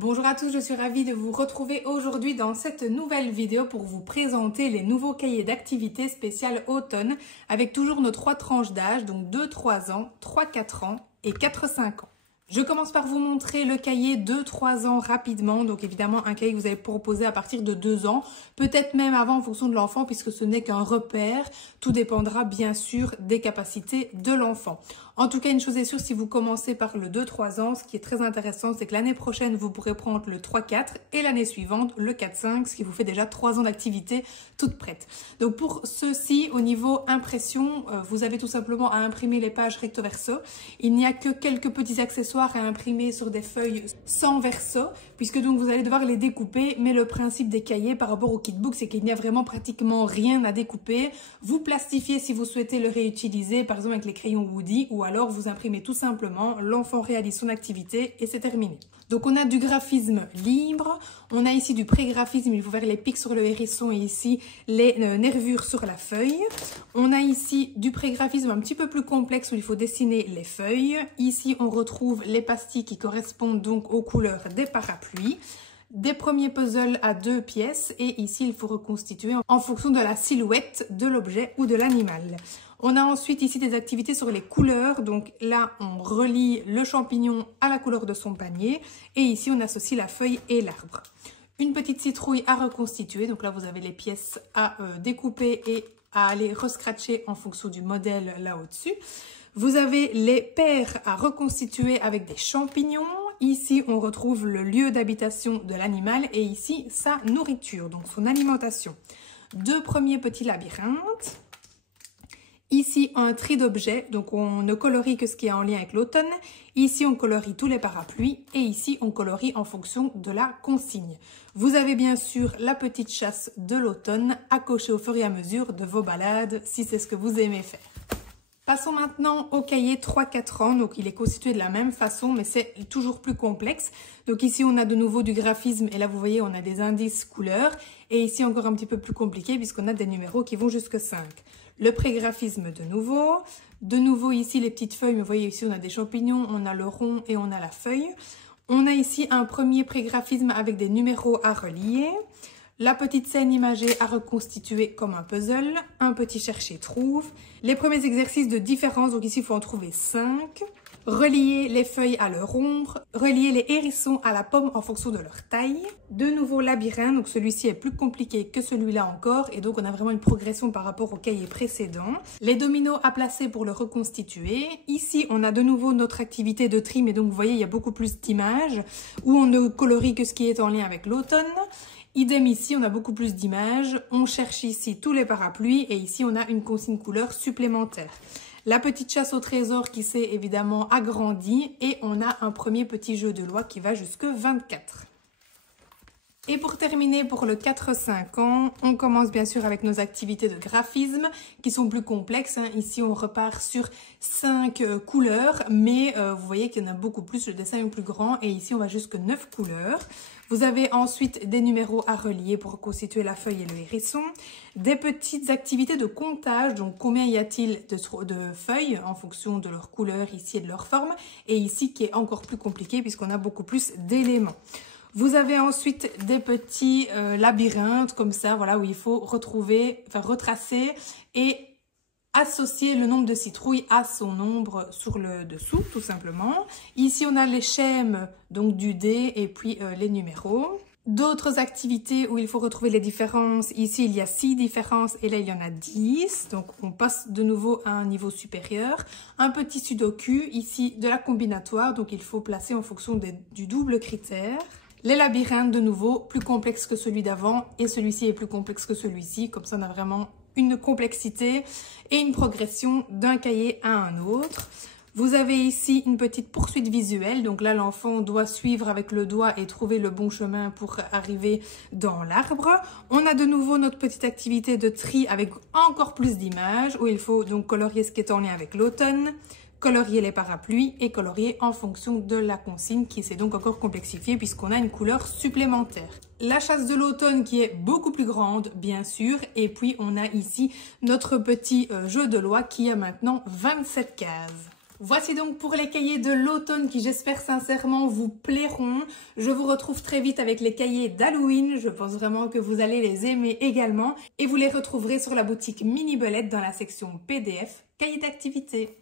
Bonjour à tous, je suis ravie de vous retrouver aujourd'hui dans cette nouvelle vidéo pour vous présenter les nouveaux cahiers d'activités spéciales automne avec toujours nos 3 tranches d'âge, donc 2-3 ans, 3-4 ans et 4-5 ans. Je commence par vous montrer le cahier 2-3 ans rapidement, donc évidemment un cahier que vous allez proposer à partir de 2 ans, peut-être même avant en fonction de l'enfant puisque ce n'est qu'un repère, tout dépendra bien sûr des capacités de l'enfant. En tout cas, une chose est sûre, si vous commencez par le 2-3 ans, ce qui est très intéressant, c'est que l'année prochaine, vous pourrez prendre le 3-4 et l'année suivante, le 4-5, ce qui vous fait déjà 3 ans d'activité toutes prêtes. Donc pour ceci, au niveau impression, vous avez tout simplement à imprimer les pages recto verso. Il n'y a que quelques petits accessoires à imprimer sur des feuilles sans verso, puisque donc vous allez devoir les découper, mais le principe des cahiers par rapport au kitbook, c'est qu'il n'y a vraiment pratiquement rien à découper. Vous plastifiez si vous souhaitez le réutiliser, par exemple avec les crayons Woody, ou alors vous imprimez tout simplement, l'enfant réalise son activité et c'est terminé. Donc on a du graphisme libre, on a ici du pré-graphisme, il faut faire les pics sur le hérisson et ici les nervures sur la feuille. On a ici du pré-graphisme un petit peu plus complexe où il faut dessiner les feuilles. Ici on retrouve les pastilles qui correspondent donc aux couleurs des parapluies. Des premiers puzzles à 2 pièces et ici il faut reconstituer en fonction de la silhouette de l'objet ou de l'animal. On a ensuite ici des activités sur les couleurs, donc là on relie le champignon à la couleur de son panier et ici on associe la feuille et l'arbre. Une petite citrouille à reconstituer, donc là vous avez les pièces à découper et à aller rescratcher en fonction du modèle là au-dessus. Vous avez les paires à reconstituer avec des champignons. Ici, on retrouve le lieu d'habitation de l'animal et ici, sa nourriture, donc son alimentation. 2 premiers petits labyrinthes. Ici, un tri d'objets, donc on ne colorie que ce qui est en lien avec l'automne. Ici, on colorie tous les parapluies et ici, on colorie en fonction de la consigne. Vous avez bien sûr la petite chasse de l'automne à cocher au fur et à mesure de vos balades, si c'est ce que vous aimez faire. Passons maintenant au cahier 3-4 ans, donc il est constitué de la même façon mais c'est toujours plus complexe. Donc ici on a de nouveau du graphisme et là vous voyez on a des indices couleurs et ici encore un petit peu plus compliqué puisqu'on a des numéros qui vont jusque 5. Le pré-graphisme de nouveau ici les petites feuilles, mais vous voyez ici on a des champignons, on a le rond et on a la feuille. On a ici un premier pré-graphisme avec des numéros à relier. La petite scène imagée à reconstituer comme un puzzle, un petit chercher-trouve, les premiers exercices de différence, donc ici il faut en trouver 5, relier les feuilles à leur ombre, relier les hérissons à la pomme en fonction de leur taille, de nouveau labyrinthe, donc celui-ci est plus compliqué que celui-là encore et donc on a vraiment une progression par rapport au cahier précédent, les dominos à placer pour le reconstituer, ici on a de nouveau notre activité de tri mais donc vous voyez il y a beaucoup plus d'images où on ne colorie que ce qui est en lien avec l'automne. Idem ici, on a beaucoup plus d'images, on cherche ici tous les parapluies et ici on a une consigne couleur supplémentaire. La petite chasse au trésor qui s'est évidemment agrandie et on a un premier petit jeu de loi qui va jusque 24. Et pour terminer pour le 4-5 ans, on commence bien sûr avec nos activités de graphisme qui sont plus complexes. Ici, on repart sur 5 couleurs, mais vous voyez qu'il y en a beaucoup plus, le dessin est plus grand et ici, on va jusque 9 couleurs. Vous avez ensuite des numéros à relier pour constituer la feuille et le hérisson. Des petites activités de comptage, donc combien y a-t-il de feuilles en fonction de leur couleur ici et de leur forme. Et ici, qui est encore plus compliqué puisqu'on a beaucoup plus d'éléments. Vous avez ensuite des petits labyrinthes comme ça, voilà, où il faut retracer et associer le nombre de citrouilles à son nombre sur le dessous, tout simplement. Ici, on a les schèmes donc du dé et puis les numéros. D'autres activités où il faut retrouver les différences. Ici, il y a 6 différences et là, il y en a 10. Donc, on passe de nouveau à un niveau supérieur. Un petit sudoku, ici, de la combinatoire. Donc, il faut placer en fonction du double critère. Les labyrinthes, de nouveau, plus complexes que celui d'avant et celui-ci est plus complexe que celui-ci. Comme ça, on a vraiment une complexité et une progression d'un cahier à un autre. Vous avez ici une petite poursuite visuelle. Donc là, l'enfant doit suivre avec le doigt et trouver le bon chemin pour arriver dans l'arbre. On a de nouveau notre petite activité de tri avec encore plus d'images où il faut donc colorier ce qui est en lien avec l'automne, colorier les parapluies et colorier en fonction de la consigne qui s'est donc encore complexifiée puisqu'on a une couleur supplémentaire. La chasse de l'automne qui est beaucoup plus grande bien sûr et puis on a ici notre petit jeu de loi qui a maintenant 27 cases. Voici donc pour les cahiers de l'automne qui j'espère sincèrement vous plairont. Je vous retrouve très vite avec les cahiers d'Halloween. Je pense vraiment que vous allez les aimer également. Et vous les retrouverez sur la boutique Mini Belette dans la section PDF cahiers d'activité.